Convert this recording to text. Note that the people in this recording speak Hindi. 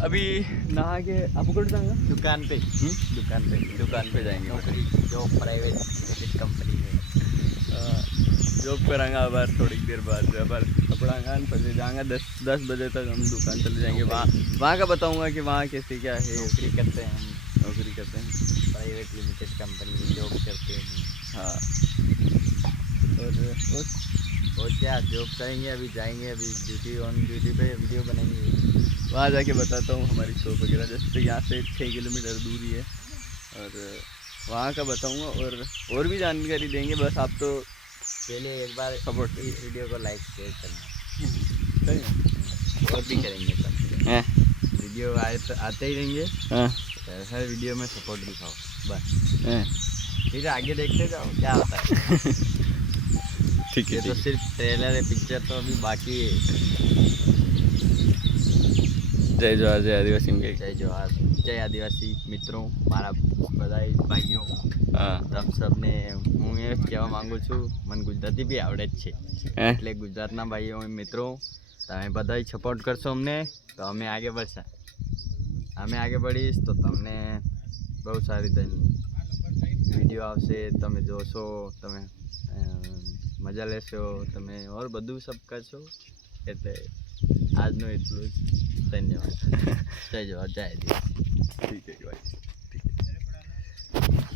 अभी नहा के आपको कहाँ जाएंगे? दुकान पे दुकान पे जाएंगे। नौकरी जॉब प्राइवेट लिमिटेड कंपनी में जॉब करेंगे अबर थोड़ी देर बाद अबर कपड़ा फिर जाएंगे 10 बजे तक हम दुकान चले जाएंगे। वहाँ का बताऊँगा कि वहाँ कैसे क्या है। नौकरी करते हैं हम, नौकरी करते हैं प्राइवेट लिमिटेड कंपनी में जॉब करते हैं। हाँ। और क्या जॉब करेंगे, अभी जाएंगे, अभी ड्यूटी पे वीडियो बनेंगे। वहाँ जाके बताता हूँ हमारी शॉप वगैरह। जैसे यहाँ से 6 किलोमीटर दूरी है और वहाँ का बताऊँगा और भी जानकारी देंगे। बस आप तो पहले एक बार सपोर्ट इस वीडियो को लाइक शेयर करना। सही है। और भी करेंगे सब वीडियो आते ही रहेंगे। तो हर वीडियो में सपोर्ट दिखाओ बस, फिर आगे देखते जाओ क्या होता है। ठीक है। ये तो सिर्फ ट्रेलर है, पिक्चर तो अभी बाकी है। जय जोहार, जय आदिवासी। जय जोहार, जय आदिवासी मित्रों, मारा बधाई भाइयों। तब सबने હું એ કહેવા માંગુ છું, મને ગુજરાતી બી આવડે જ છે, એટલે ગુજરાતના ભાઈઓ મિત્રો તમે બધાય સપોર્ટ કરશો અમને તો અમે આગળ વધશે, અમે આગળ बढ़ीશ તો તમને બહુ સારી વિડીયો આવશે, તમે જોશો, તમે મજા લેશો, તમે ઓર બધું સબ કરશો। એટલે આજનું એટલું જ, ધન્યવાદ। જય જોહાર, જય આદિવાસી। ठीक है भाई, ठीक है।